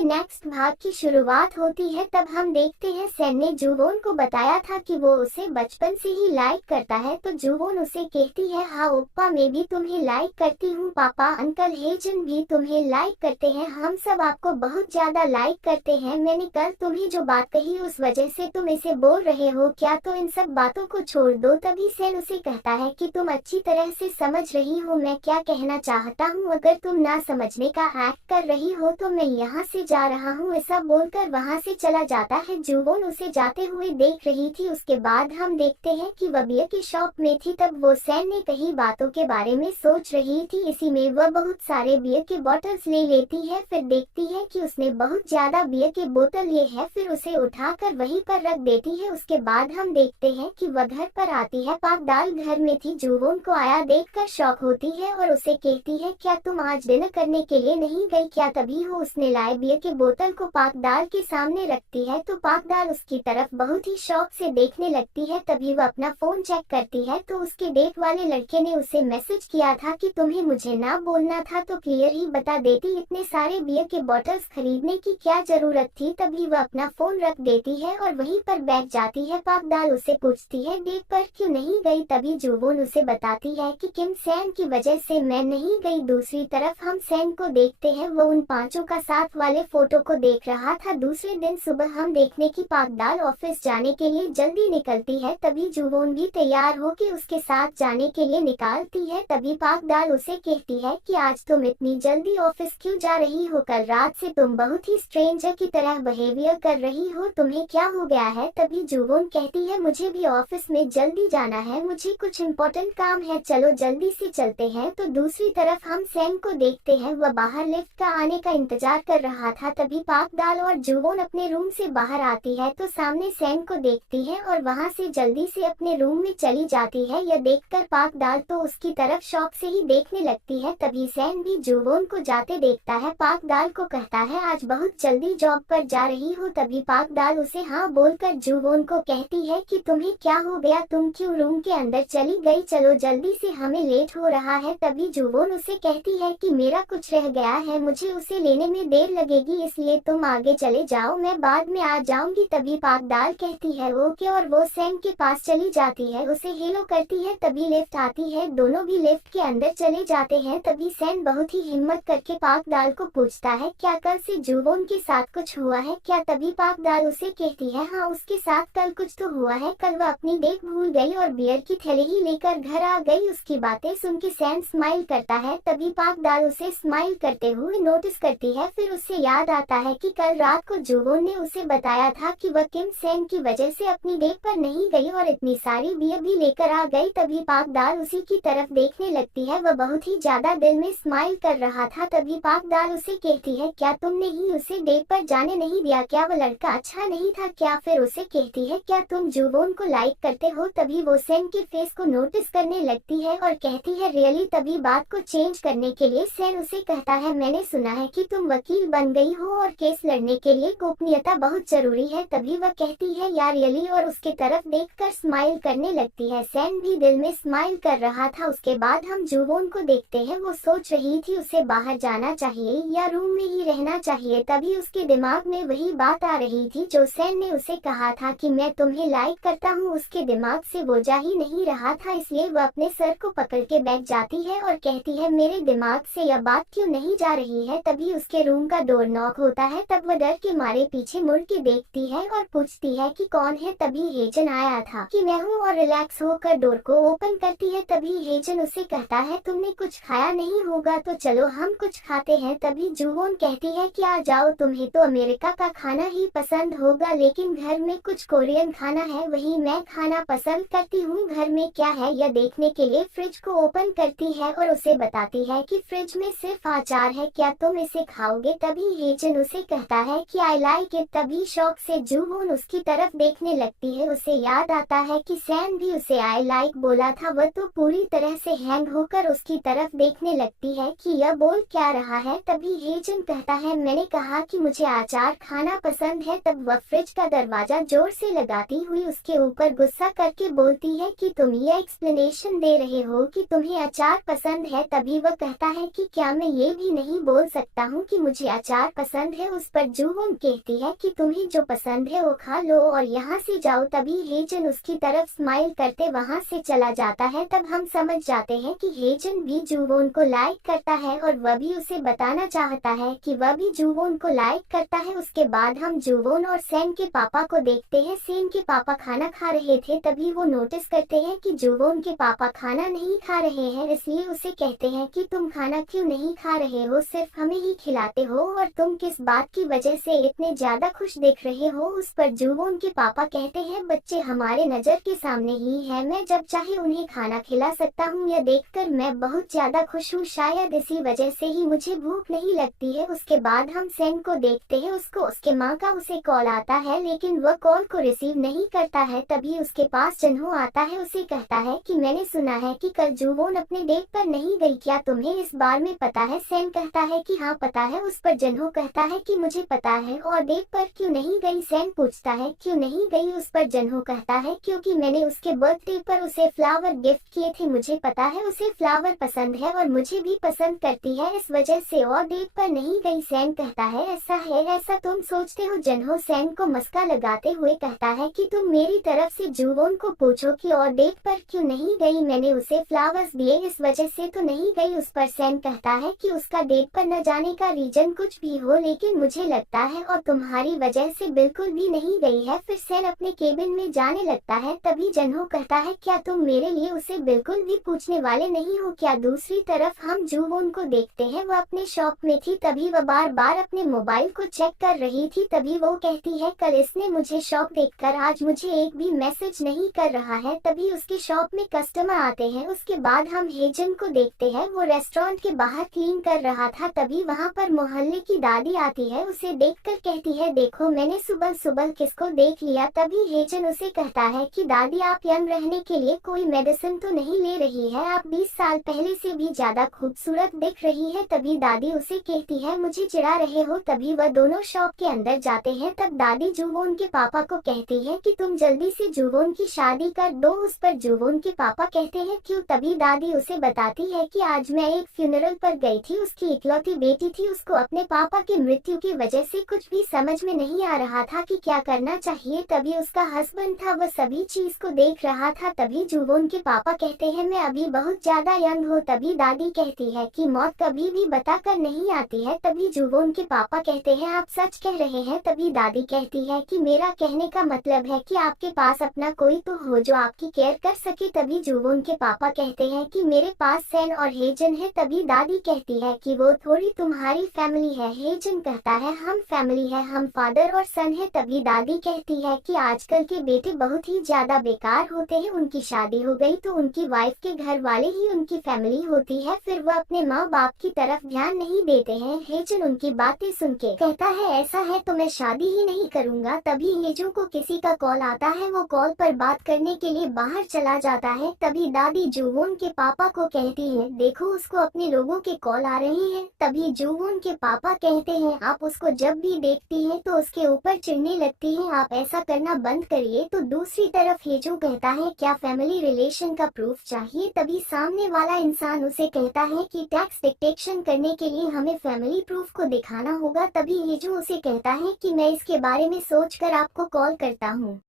के नेक्स्ट भाग की शुरुआत होती है। तब हम देखते हैं सैन ने जुवोन को बताया था कि वो उसे बचपन से ही लाइक करता है, तो जुवोन उसे कहती है हाँ ओप्पा, मैं भी तुम्हें लाइक करती हूँ, पापा अंकल हेजन भी तुम्हें लाइक करते हैं, हम सब आपको बहुत ज्यादा लाइक करते हैं। मैंने कल तुम्हें जो बात कही उस वजह से तुम इसे बोल रहे हो क्या, तो इन सब बातों को छोड़ दो। तभी सैन उसे कहता है कि तुम अच्छी तरह से समझ रही हो मैं क्या कहना चाहता हूँ, अगर तुम ना समझने का एक्ट कर रही हो तो मैं यहाँ से जा रहा हूँ। ऐसा बोलकर वहाँ से चला जाता है। जुवोन उसे जाते हुए देख रही थी। उसके बाद हम देखते हैं कि वह बियर की शॉप में थी। तब वो सैन ने कई बातों के बारे में सोच रही थी। इसी में वह बहुत सारे बियर के बॉटल्स ले लेती है। फिर देखती है कि उसने बहुत ज्यादा बियर के बोतल लिए है, फिर उसे उठाकर वहीं पर रख देती है। उसके बाद हम देखते हैं कि वह घर पर आती है। पाक दाल घर में थी। जुवोन को आया देखकर शॉक होती है और उसे कहती है क्या तुम आज डिनर करने के लिए नहीं गई क्या। तभी वो उसने लाए बियर के बोतल को पाक दाल के सामने रखती है, तो पाक दाल उसकी तरफ बहुत ही शौक से देखने लगती है। तभी वह अपना फोन चेक करती है तो उसके डेट वाले लड़के ने उसे मैसेज किया था कि तुम्हें मुझे ना बोलना था तो क्लियर ही बता देती, इतने सारे बियर के बॉटल्स खरीदने की क्या जरूरत थी। तभी वह अपना फोन रख देती है और वहीं पर बैठ जाती है। पाक दाल उसे पूछती है डेट पर क्यों नहीं गई। तभी जुवोन उसे बताती है कि किम सैन की वजह से मैं नहीं गई। दूसरी तरफ हम सैन को देखते हैं, वो उन पांचों का साथ वाले फोटो को देख रहा था। दूसरे दिन सुबह हम देखने की पाक दाल ऑफिस जाने के लिए जल्दी निकलती है। तभी जुवोन भी तैयार होकर उसके साथ जाने के लिए निकालती है। तभी पाक दाल उसे कहती है कि आज तुम इतनी जल्दी ऑफिस क्यों जा रही हो, कल रात से तुम बहुत ही स्ट्रेंजर की तरह बिहेवियर कर रही हो, तुम्हें क्या हो गया है। तभी जुवोन कहती है मुझे भी ऑफिस में जल्दी जाना है, मुझे कुछ इम्पोर्टेंट काम है, चलो जल्दी से चलते हैं। तो दूसरी तरफ हम सैन को देखते हैं, वह बाहर लिफ्ट का आने का इंतजार कर रहा था। तभी पाक दाल और जुवोन अपने रूम से बाहर आती है तो सामने सैन को देखती है और वहां से जल्दी से अपने रूम में चली जाती है। यह देखकर पाक दाल तो उसकी तरफ शौक से ही देखने लगती है। तभी सैन भी जुवोन को जाते देखता है। पाक दाल को कहता है आज बहुत जल्दी जॉब पर जा रही हो। तभी पाक दाल उसे हाँ बोलकर जुवोन को कहती है कि तुम्हें क्या हो गया, तुम क्यों रूम के अंदर चली गई, चलो जल्दी से हमें लेट हो रहा है। तभी जुवोन उसे कहती है कि मेरा कुछ रह गया है, मुझे उसे लेने में देर लगेगी, इसलिए तुम आगे चले जाओ, मैं बाद में आ जाऊंगी। तभी पाक दाल कहती है ओके और वो सैन के पास चली जाती है, उसे हेलो करती है। तभी लिफ्ट आती है, दोनों भी लिफ्ट के अंदर चले जाते हैं। तभी सैन बहुत ही हिम्मत करके पाक दाल को पूछता है क्या कल से जुवोन के साथ कुछ हुआ है क्या। तभी पाक दाल उसे कहती है हाँ उसके साथ कल कुछ तो हुआ है, कल वह अपनी डेट भूल गई और बियर की थैली ही लेकर घर आ गई। उसकी बातें सुन के सैन स्माइल करता है। तभी पाक दाल उसे स्माइल करते हुए नोटिस करती है। फिर उसे याद आता है कि कल रात को जुवोन ने उसे बताया था कि वह किम सैन की वजह से अपनी डेट पर नहीं गई और इतनी सारी बियर भी लेकर आ गई। तभी पाक दाल उसी की तरफ देखने लगती है, वह बहुत ही ज्यादा दिल में स्माइल कर रहा था। तभी पाक दाल उसे कहती है क्या तुमने ही उसे डेट पर जाने नहीं दिया क्या, वह लड़का अच्छा नहीं था क्या। फिर उसे कहती है क्या तुम जुवोन को लाइक करते हो। तभी वो सैन के फेस को नोटिस करने लगती है और कहती है रियली। तभी बात को चेंज करने के लिए सैन उसे कहता है मैंने सुना है कि तुम वकील बन गई हो और केस लड़ने के लिए गोपनीयता बहुत जरूरी है। तभी वह कहती है यार रियली और उसके तरफ देखकर स्माइल करने लगती है। सैन भी दिल में स्माइल कर रहा था। उसके बाद हम जुवोन को देखते हैं, वो सोच रही थी उसे बाहर जाना चाहिए या रूम में ही रहना चाहिए। तभी उसके दिमाग में वही बात आ रही थी जो सैन ने उसे कहा था कि मैं तुम्हें लाइक करता हूँ, उसके दिमाग से वो जा ही नहीं रहा था। इसलिए वह अपने सर को पकड़ के बैठ जाती है और कहती है मेरे दिमाग से यह बात क्यों नहीं जा रही है। तभी उसके रूम का डोर नॉक होता है। तब वह डर के मारे पीछे मुड़ के देखती है और पूछती है कि कौन है। तभी हेजन आया था कि मैं हूँ और रिलैक्स होकर डोर को ओपन करती है। तभी हेजन उसे कहता है तुमने कुछ खाया नहीं होगा तो चलो हम कुछ खाते हैं। तभी जुवोन कहती है कि आ जाओ, तुम्हें तो अमेरिका का खाना ही पसंद होगा लेकिन घर में कुछ कोरियन खाना है वही मैं खाना पसंद करती हूँ। घर में क्या है यह देखने के लिए फ्रिज को ओपन करती है और उसे बताती है कि फ्रिज में सिर्फ अचार है, क्या तुम इसे खाओगे। तभी हेजन उसे कहता है कि आई लाइक इट। तभी शौक से जुवोन उसकी तरफ देखने लगती है। उसे याद आता है कि सैन भी उसे आई लाइक बोला था। वह तो पूरी तरह से हैंग होकर उसकी तरफ देखने लगती है कि यह बोल क्या रहा है। तभी हेजन कहता है मैंने कहा कि मुझे अचार खाना पसंद है। तब वह फ्रिज का दरवाजा जोर से लगाती हुई उसके ऊपर गुस्सा करके बोलती है कि तुम ये एक्सप्लेनेशन दे रहे हो कि तुम्हें अचार पसंद है। तभी वह कहता है कि क्या मैं ये भी नहीं बोल सकता हूँ कि मुझे अचार बार पसंद है। उस पर जूवोन कहती है कि तुम्हें जो पसंद है वो खा लो और यहाँ से जाओ। तभी हेजन उसकी तरफ स्माइल करते वहाँ से चला जाता है। तब हम समझ जाते हैं कि हेजन भी जूवोन को लाइक करता है और वह भी उसे बताना चाहता है कि वह भी जूवोन को लाइक करता है। उसके बाद हम जूवोन और सेन के पापा को देखते हैं। सेन के पापा खाना खा रहे थे, तभी वो नोटिस करते हैं कि जूवोन के पापा खाना नहीं खा रहे हैं, इसलिए उसे कहते हैं कि तुम खाना क्यों नहीं खा रहे हो, सिर्फ हमें ही खिलाते हो और तुम किस बात की वजह से इतने ज्यादा खुश दिख रहे हो। उस पर जूवोन के पापा कहते हैं बच्चे हमारे नजर के सामने ही है, मैं जब चाहे उन्हें खाना खिला सकता हूँ। यह देखकर मैं बहुत ज्यादा खुश हूँ, शायद इसी वजह से ही मुझे भूख नहीं लगती है। उसके बाद हम सेन को देखते हैं, उसको उसके माँ का उसे कॉल आता है लेकिन वह कॉल को रिसीव नहीं करता है। तभी उसके पास जन्हो आता है, उसे कहता है कि मैंने सुना है कि कल जूवोन अपने डेट पर नहीं गई, क्या तुम्हें इस बारे में पता है? सेन कहता है कि हाँ पता है। उस पर जन्हो कहता है कि मुझे पता है, और डेट पर क्यों नहीं गई? सेन पूछता है क्यों नहीं गई? उस पर जन्हो कहता है क्योंकि मैंने उसके बर्थडे पर उसे फ्लावर गिफ्ट किए थे, मुझे पता है उसे फ्लावर पसंद है और मुझे भी पसंद करती है, इस वजह से और डेट पर नहीं गई। सेन कहता है ऐसा है, ऐसा तुम सोचते हो? जन्हो सेन को मस्का लगाते हुए कहता है कि तुम मेरी तरफ से जूवोन को पूछो कि और डेट पर क्यों नहीं गई, मैंने उसे फ्लावर्स दिए इस वजह से तो नहीं गई। उस पर सेन कहता है कि उसका डेट पर न जाने का रीजन कुछ भी हो, लेकिन मुझे लगता है और तुम्हारी वजह से बिल्कुल भी नहीं गई है। फिर सेन अपने केबिन में जाने लगता है। तभी जन्हो कहता है क्या तुम मेरे लिए उसे बिल्कुल भी पूछने वाले नहीं हो क्या? दूसरी तरफ हम जूवोन को देखते हैं, वह अपने शॉप में थी, तभी वह बार बार अपने मोबाइल को चेक कर रही थी। तभी वो कहती है कल इसने मुझे शॉप देखकर आज मुझे एक भी मैसेज नहीं कर रहा है। तभी उसके शॉप में कस्टमर आते हैं। उसके बाद हम हेजन को देखते हैं, वो रेस्टोरेंट के बाहर क्लीन कर रहा था। तभी वहाँ पर मोहल्ले की दादी आती है, उसे देखकर कहती है देखो मैंने सुबह सुबह किसको देख लिया। तभी हेजन उसे कहता है कि दादी आप यंग रहने के लिए कोई मेडिसिन तो नहीं ले रही है, आप 20 साल पहले से भी ज्यादा खूबसूरत दिख रही है। तभी दादी उसे कहती है मुझे चिढ़ा रहे हो। तभी वह दोनों शॉप के अंदर जाते हैं। तब दादी जूवोन के पापा को कहती है कि तुम जल्दी से जूवोन की शादी कर दो। उस पर जूवोन के पापा कहते हैं क्यों? तभी दादी उसे बताती है कि आज मैं एक फ्यूनरल पर गई थी, उसकी इकलौती बेटी थी, उसको अपने पापा की मृत्यु की वजह से कुछ भी समझ में नहीं आ रहा था कि क्या करना चाहिए। तभी उसका हस्बैंड था, वह सभी चीज को देख रहा था। तभी जूवोन के पापा कहते हैं मैं अभी बहुत ज्यादा यंग हूँ। तभी दादी कहती है कि मौत कभी भी बताकर नहीं आती है। तभी जूवोन के पापा कहते हैं आप सच कह रहे हैं। तभी दादी कहती है कि मेरा कहने का मतलब है कि आपके पास अपना कोई तो हो जो आपकी केयर कर सके। तभी जूवोन के पापा कहते हैं कि मेरे पास सेन और हेजन है। तभी दादी कहती है कि वो थोड़ी तुम्हारी फैमिली है। हेजन कहता है हम फैमिली है, हम फादर और सन है। तभी दादी कहती है कि आजकल के बेटे बहुत ही ज्यादा बेकार होते हैं, उनकी शादी हो गई तो उनकी वाइफ के घर वाले ही उनकी फैमिली होती है, फिर वह अपने माँ बाप की तरफ ध्यान नहीं देते हैं। हेजन उनकी बातें सुन के कहता है ऐसा है तो मैं शादी ही नहीं करूँगा। तभी हेजन को किसी का कॉल आता है, वो कॉल पर बात करने के लिए बाहर चला जाता है। तभी दादी जूवोन के पापा को कहती है देखो उसको अपने लोगों के कॉल आ रहे हैं। तभी जूवोन के पापा कहते हैं आप उसको जब भी देखती हैं तो उसके ऊपर चिढ़ने लगती हैं, आप ऐसा करना बंद करिए। तो दूसरी तरफ हेजो कहता है क्या फैमिली रिलेशन का प्रूफ चाहिए? तभी सामने वाला इंसान उसे कहता है कि टैक्स डिटेक्शन करने के लिए हमें फैमिली प्रूफ को दिखाना होगा। तभी हेजो उसे कहता है कि मैं इसके बारे में सोचकर आपको कॉल करता हूँ।